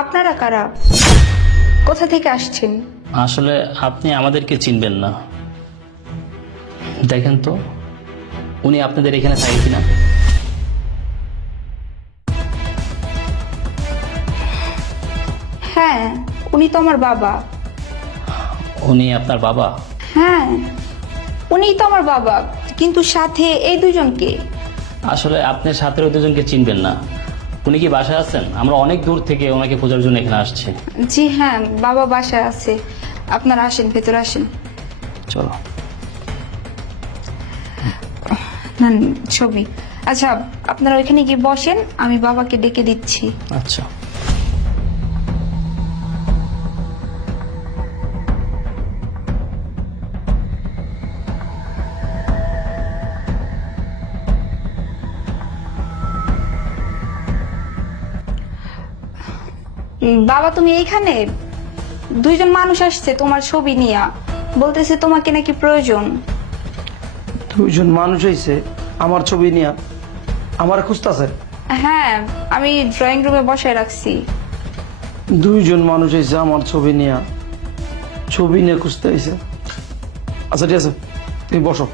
আপনারা কারা? কোথা থেকে আসছেন? আসলে আপনি আমাদেরকে চিনবেন না। দেখেন তো উনি আপনাদের এখানে থাকে কিনা। হ্যাঁ, উনি তো আমার বাবা। উনি আপনার বাবা? হ্যাঁ, উনিই তো আমার বাবা, কিন্তু সাথে এই দুজনকে। আসলে আপনার সাথে ওই দুজনকে চিনবেন না। উনি কি বাসায় আছেন? আমরা অনেক দূর থেকে ওনাকে খোঁজার জন্য এখানে আসছি। জি হ্যাঁ, বাবা বাসায় আছে। আপনারা আসেন, ভেতরে আসেন। চলো। নেন ছবি। আচ্ছা, আপনারা ওইখানে গিয়ে বসেন, আমি বাবাকে ডেকে দিচ্ছি। আচ্ছা। বাবা তুমি এইখানে? দুইজন মানুষ আসছে তোমার ছবি নিয়ে, বলতেছে তোমাকে নাকি প্রয়োজন। দুইজন মানুষ হয়েছে আমার ছবি নিয়ে আমার খুঁজতেছে? হ্যাঁ, আমি ড্রয়িং রুমে বসায় রাখছি। দুইজন মানুষ হয়েছে আমার ছবি নিয়ে খুঁজতে আইছে। আচ্ছা ঠিক আছে, তুমি বসো,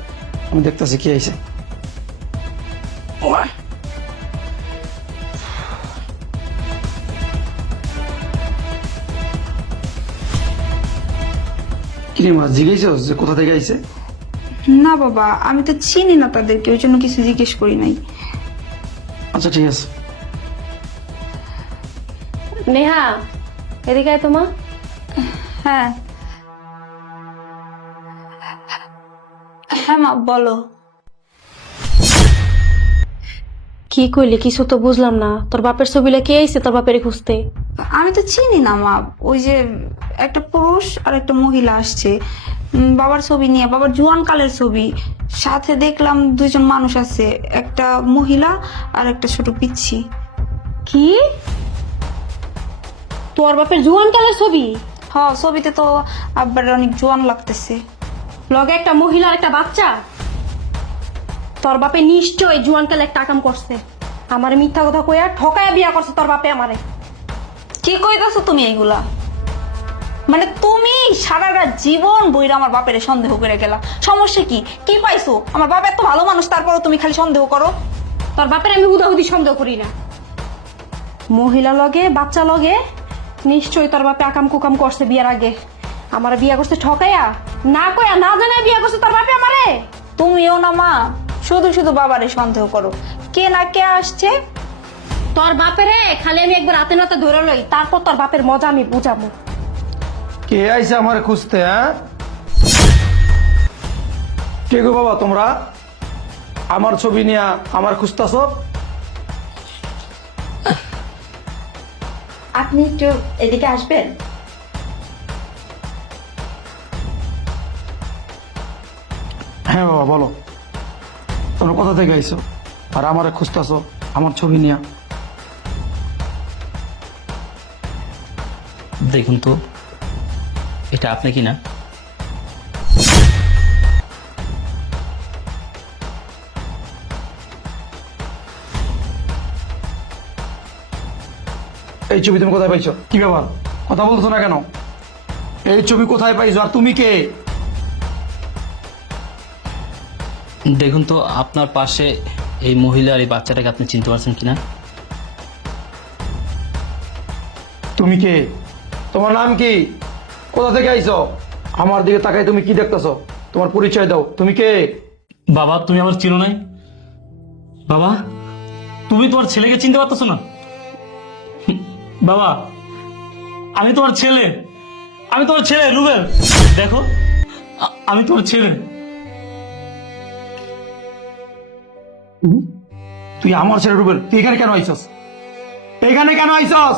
আমি দেখতেছি কি আইছে। কিরে মা, জিজ্ঞেস যে কোথা থেকে আইছে? না বাবা, আমি তো চিনি না তাদেরকে, ওই জন্য কিছু জিজ্ঞেস করি নাই। আচ্ছা ঠিক আছে। নেহা, এদিকে আয় তোমা। হ্যাঁ হ্যাঁ মা, বলো। কি কইলি? কিছু তো বুঝলাম না। তোর বাপের ছবিলা কে আইছে তোর বাপের খুঁজতে? আমি তো চিনি না মা, ওই যে একটা পুরুষ আর একটা মহিলা আসছে বাবার ছবি নিয়ে, বাবার জোয়ান কালের ছবি। সাথে দেখলাম দুইজন মানুষ আছে, একটা মহিলা আর একটা ছোট পিচ্ছি। কি? তোর বাপের জুয়ান কালের ছবি? হ, ছবিতে তো আব্বার অনেক জোয়ান লাগতেছে। লগে একটা মহিলা আর একটা বাচ্চা? তোর বাপে নিশ্চয় জুয়ান কালে একটা কাম করছে। আমারে মিথ্যা কথা কইয়া ঠকায়া বিয়া করছে তোর বাপে আমারে। কি কইতাছো তুমি এইগুলা? মানে তুমি সারাটা জীবন বইরা আমার বাপের সন্দেহ করে গেলা, সমস্যা কি? কি পাইছো? আমার বাবা এত ভালো মানুষ, তারপরও তুমি খালি সন্দেহ করো। তোর বাপের আমি হুদাহুদি সন্দেহ করি না। মহিলা লগে বাচ্চা লগে নিশ্চয়ই তোর বাপে আকাম কুকাম করছে বিয়ার আগে। আমার বিয়া করছে ঠকাইয়া, না কইয়া না জানায় বিয়া করছে তোর বাপে আমারে। তুমিও না মা, শুধু শুধু বাবারে সন্দেহ করো। কে না কে আসছে? তোর বাপেরে খালি আমি একবার হাতে নাতে ধরে লই, তারপর তোর বাপের মজা আমি বুঝাবো। কে আইছে আমার খুঁজতে? হ্যাঁ, কে গো বাবা তোমরা? আমার ছবি নিয়ে আমার খুঁজতেছ? আপনি একটু এদিকে আসবেন? হ্যাঁ বাবা বলো, তোমরা কোথা থেকে আইছো আর আমারে খুঁজতেছ আমার ছবি নিয়ে? দেখুন তো এটা আপনি কি না? এই ছবি তুমি কোথায় পাইছো? কি ব্যাপার, কথা বলছো না কেন? এই ছবি কোথায় পাইছো আর তুমি কে? দেখুন তো আপনার পাশে এই মহিলা আর এই বাচ্চাটাকে আপনি চিনতে পারছেন কিনা? তুমি কে? তোমার নাম কি? কোথা থেকে আইছো? আমার দিকে তাকাই তুমি কি দেখতেছো? তোমার পরিচয় দাও, তুমি কে? বাবা তুমি আমার চিনো নাই? বাবা তুমি তোমার ছেলেকে চিনতে পারতেছো না? বাবা আমি তোমার ছেলে, আমি তোমার ছেলে রুবেল। দেখো আমি তোমার ছেলে। তুই আমার ছেলে রুবেল, তুই এখানে কেন আইছস? এখানে কেন আইছস?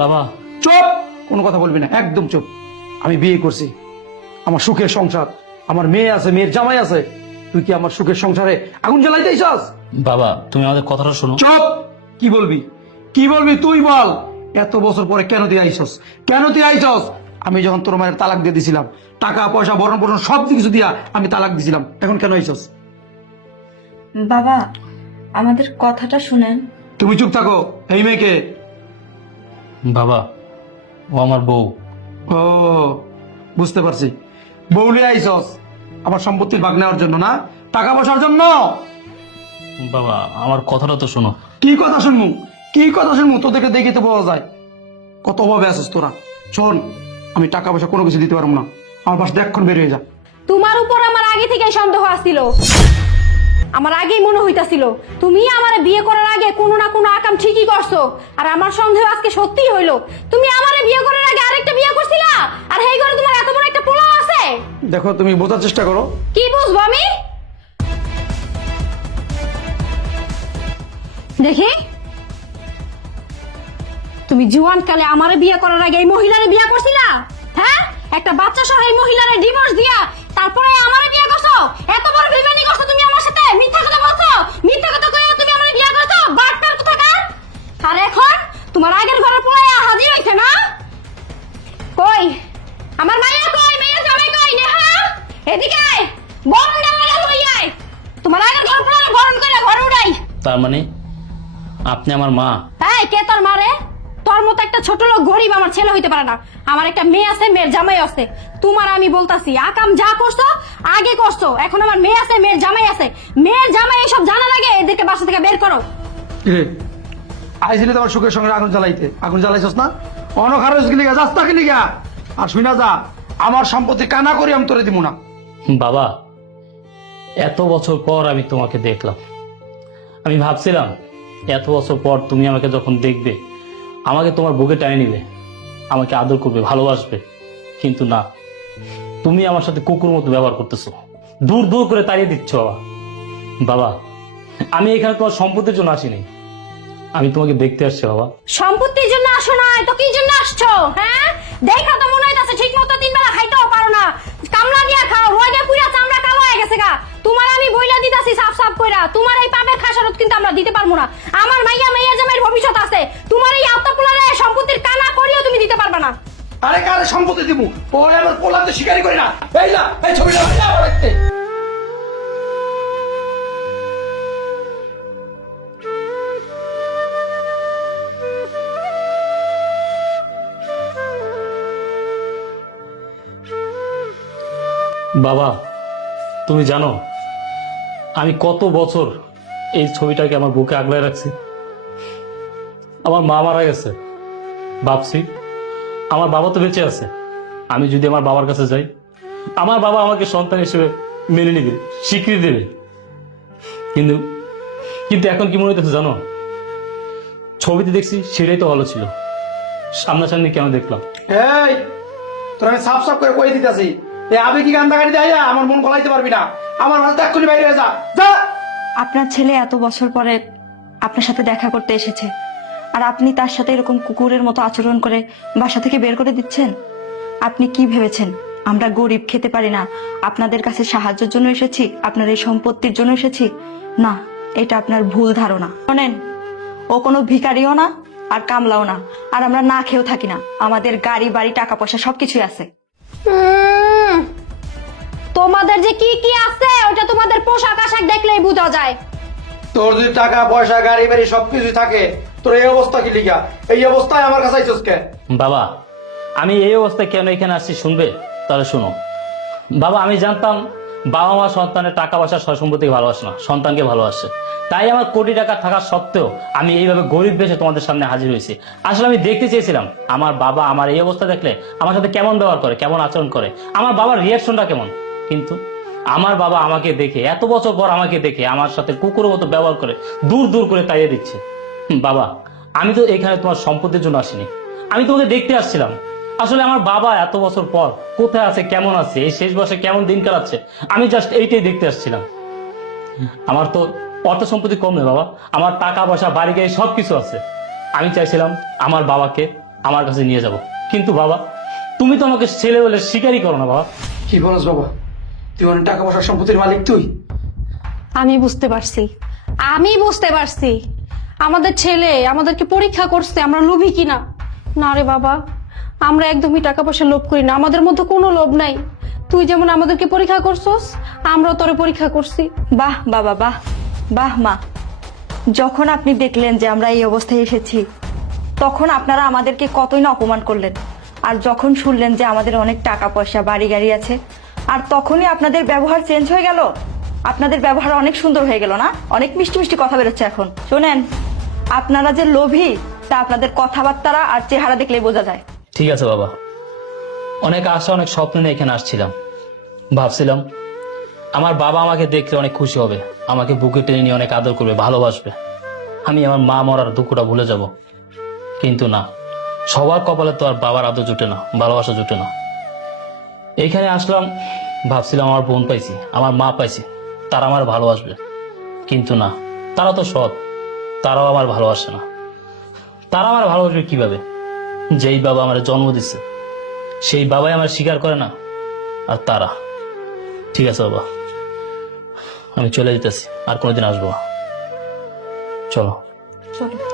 বাবা চুপ, কোনো কথা বলবি না, একদম চুপ। আমি বিয়ে করছি, আমার সুখের সংসার, আমার মেয়ে আছে, মেয়ের জামাই আছে। তুই কি আমার সুখের সংসারে আগুন জ্বালাইতে আইছস? বাবা তুমি আমাদের কথাটা শোনো। চুপ, কি বলবি? কি বলবি তুই বল। এত বছর পরে কেন তুই আইছস? কেন তুই আইছস? আমি যখন তোর মায়ের তালাক দিয়ে দিছিলাম, টাকা পয়সা ভরণ পোষণ সব কিছু দিয়া আমি তালাক দিছিলাম, এখন কেন আইছস? বাবা, আমাদের কথাটা শুনেন। তুমি চুপ থাকো। এই মেয়েকে বাবা, ও আমার বউ। ও বুঝতে পারছি, বউলে আইসস আমার সম্পত্তির ভাগ নেওয়ার জন্য না, টাকা পয়সার জন্য। বাবা, আমার কথাটা তো শোনো। কি কথা শুনবো, কি কথা শুনবো? তোদেরকে দেখে তো বোঝা যায় কত অভাবে আছিস তোরা। শোন, আমি টাকা পয়সা কোনো কিছু দিতে পারবো না, আমার পাশে দেখক্ষণ বের হয়ে যা। তোমার উপর আমার আগে থেকে সন্দেহ আসছিল, আমার আগেই মনে হইতাছিল তুমি আমারে বিয়ে করার আগে কোনো না কোনো আকাম ঠিকই করছো। আর আমার সন্দেহ আজকে সত্যিই হইলো, তুমি আমারে বিয়ে করার আগে আরেকটা বিয়ে করছিলা, আর এই ঘরে তোমার এত বড় একটা পোলাও আছে। দেখো, তুমি বোঝার চেষ্টা করো। কি বুঝবো আমি? দেখি, তুমি জুয়ান কালে আমারে বিয়ে করার আগে এই মহিলারে বিয়ে করছিলা? হ্যাঁ, একটা বাচ্চা সহ এই মহিলারে ডিভোর্স দিয়া তারপরে আমারে বিয়ে করছো। এত বড় বেইমানি করছো তুমি আমার সাথে, মিথ্যা কথা বলছো, মিথ্যা কথা কইয়া তুমি আমারে বিয়ে করছো। বাটপার কোথাকার! আর এখন তোমার আগের ঘরে পোলায়া হাজির হইছে না? কই আমার মাইয়া, কই মেয়ের জামাই, কই নেহা? এদিকে আয়, বরণ ডালা লই আয়, তোমার আগের ঘর পোলায়া বরণ করে ঘরে উড়াই। তার মানে আপনি আমার মা? এই, কে তোর মারে? তোর মতো একটা ছোট লোক গরিব আমার ছেলে হইতে পারে না। আমার একটা মেয়ে আছে, মেয়ের জামাই আছে। তোমার আমি বলতাছি, আকাম যা করছো আগে করছো, এখন আমার মেয়ে আছে, মেয়ের জামাই আছে। মেয়ের জামাই এসব জানা লাগে, এদেরকে বাসা থেকে বের করো। আইসিলি তোমার সুখের সঙ্গে আগুন জ্বালাইতে, আগুন জ্বালাইছস না? অনখারজ গিলি গা, রাস্তা গিলি গা। আর শুনা যা, আমার সম্পত্তি কানা করি আমি তোরে দিব না। বাবা, এত বছর পর আমি তোমাকে দেখলাম। আমি ভাবছিলাম এত বছর পর তুমি আমাকে যখন দেখবে, আমাকে তোমার বুকে টানে নিবে, আমাকে আদর করবে, ভালোবাসবে। কিন্তু না, তুমি আমার সাথে কুকুর মতো ব্যবহার করতেছো, দূর দূর করে তাড়িয়ে দিচ্ছ। বাবা, বাবা, আমি এখানে তোমার সম্পত্তির জন্য আসিনি, আমি তোমাকে দেখতে আসছি। বাবা, সম্পত্তির জন্য আসো না, তো কি জন্য আসছো? হ্যাঁ, দেখা তো মনে হইতাছে ঠিক মতো 3 বেলা খাইতেও পারো না, কামলা দিয়া খাও, রোগে পুরা চামড়া কালো হয়ে গেছে গা। তোমার আমি বইলা দিতাছি সাফ সাফ কইরা, তোমার এই পাপের খাসারত কিন্তু আমরা দিতে পারবো না। আমার মাইয়া জামাইয়ের ভবিষ্যৎ আছে, তোমার এই আত্মাপুলারে সম্পত্তির কানা করিও তুমি দিতে পারবা না। আরে কারে সম্পত্তি দিব? ওই আমার পোলা তো শিকারি করি না। এই না, এই ছবিটা আমার দেখতে। বাবা, তুমি জানো আমি কত বছর এই ছবিটাকে আমার বুকে আগলায় রাখছি। আমার মা মারা গেছে, ভাবছি আমার বাবা তো বেঁচে আছে, আমি যদি আমার বাবার কাছে যাই, আমার বাবা আমাকে সন্তান হিসেবে মেনে নেবে, স্বীকৃতি দেবে। কিন্তু কিন্তু এখন কি মনে হইতেছে জানো, ছবিতে দেখছি সেটাই তো ভালো ছিল, সামনাসামনি কেন দেখলাম? এই তোর আমি সাফ সাফ করে কই দিতেছি, এই আবেগী কান্দাকাটি দেয় আমার মন গলাইতে পারবি না। আমার মাথা এক্ষুনি বাইরে হয়ে যা, যা। আপনার ছেলে এত বছর পরে আপনার সাথে দেখা করতে এসেছে, আর আপনি তার সাথে এরকম কুকুরের মতো আচরণ করে বাসা থেকে বের করে দিচ্ছেন। আপনি কি ভেবেছেন আমরা গরিব, খেতে পারি না, আপনাদের কাছে সাহায্যের জন্য এসেছি, আপনার এই সম্পত্তির জন্য এসেছি? না, এটা আপনার ভুল ধারণা। শোনেন, ও কোনো ভিখারিও না আর কামলাও না, আর আমরা না খেয়েও থাকি না, আমাদের গাড়ি বাড়ি টাকা পয়সা সবকিছুই আছে। তোমাদের যে কি কি আছে ওটা তোমাদের পোশাক আশাক দেখলেই বোঝা যায়। তোর যদি টাকা পয়সা গাড়ি বাড়ি সবকিছু থাকে, তোর এই অবস্থা কি লিগা? এই অবস্থায় আমার কাছে আইছস কে? বাবা, আমি এই অবস্থায় কেন এখানে আসছি শুনবে? তাহলে শুনো। বাবা, আমি জানতাম বাবা মা সন্তানের টাকা পয়সা সয় সম্পত্তিকে ভালোবাসে না, সন্তানকে ভালোবাসে। তাই আমার কোটি টাকা থাকা সত্ত্বেও আমি এইভাবে গরিব বেশে তোমাদের সামনে হাজির হয়েছি। আসলে আমি দেখতে চেয়েছিলাম আমার বাবা আমার এই অবস্থা দেখলে আমার সাথে কেমন ব্যবহার করে, কেমন আচরণ করে, আমার বাবার রিয়াকশনটা কেমন। কিন্তু আমার বাবা আমাকে দেখে, এত বছর পর আমাকে দেখে আমার সাথে কুকুরের মতো ব্যবহার করে দূর দূর করে তাড়িয়ে দিচ্ছে। বাবা, আমি তো এখানে তোমার সম্পত্তির জন্য আসিনি, আমি তোমাকে দেখতে আসছিলাম। আসলে আমার বাবা এত বছর পর কোথায় আছে, কেমন আছে, এই শেষ বয়সে কেমন দিন কাটাচ্ছে, আমি জাস্ট এইটাই দেখতে আসছিলাম। আমার তো অর্থ সম্পত্তি কম নেই বাবা, আমার টাকা পয়সা বাড়ি গাড়ি সবকিছু আছে। আমি চাইছিলাম আমার বাবাকে আমার কাছে নিয়ে যাব, কিন্তু বাবা তুমি তো আমাকে ছেলে বলে স্বীকারই করো না। বাবা, কি বলস বাবা? তুই অনেক টাকা পয়সা সম্পত্তির মালিক তুই? আমি বুঝতে পারছি আমাদের ছেলে আমাদেরকে পরীক্ষা করছে আমরা লোভী কিনা। না রে বাবা, আমরা একদমই টাকা পয়সা লোভ করি না, আমাদের মধ্যে কোনো লোভ নাই। তুই যেমন আমাদেরকে পরীক্ষা করছস, আমরাও তোরে পরীক্ষা করছি। বাহ বাবা, বাহ বাহ মা, যখন আপনি দেখলেন যে আমরা এই অবস্থায় এসেছি, তখন আপনারা আমাদেরকে কতই না অপমান করলেন। আর যখন শুনলেন যে আমাদের অনেক টাকা পয়সা বাড়ি গাড়ি আছে, আর তখনই আপনাদের ব্যবহার চেঞ্জ হয়ে গেল। আপনাদের ব্যবহার অনেক সুন্দর হয়ে গেল না? অনেক মিষ্টি মিষ্টি কথা বেরোচ্ছে এখন। শোনেন, আপনারা যে লোভী তা আপনাদের কথাবার্তা আর চেহারা দেখলেই বোঝা যায়। ঠিক আছে বাবা, অনেক আশা অনেক স্বপ্ন নিয়ে এখানে আসছিলাম। ভাবছিলাম আমার বাবা আমাকে দেখলে অনেক খুশি হবে, আমাকে বুকে টেনে নিয়ে অনেক আদর করবে, ভালোবাসবে, আমি আমার মা মরার দুঃখটা ভুলে যাব। কিন্তু না, সবার কপালে তো আর বাবার আদর জুটে না, ভালোবাসা জুটে না। এইখানে আসলাম, ভাবছিলাম আমার বোন পাইছি, আমার মা পাইছি, তারা আমার ভালোবাসবে। কিন্তু না, তারা তো সৎ, তারাও আমার ভালোবাসে না। তারা আমার ভালোবাসবে কিভাবে? যেই বাবা আমার জন্ম দিচ্ছে সেই বাবাই আমার স্বীকার করে না, আর তারা। ঠিক আছে বাবা, আমি চলে যেতেছি, আর কোনোদিন আসবো না। চলো। চলো।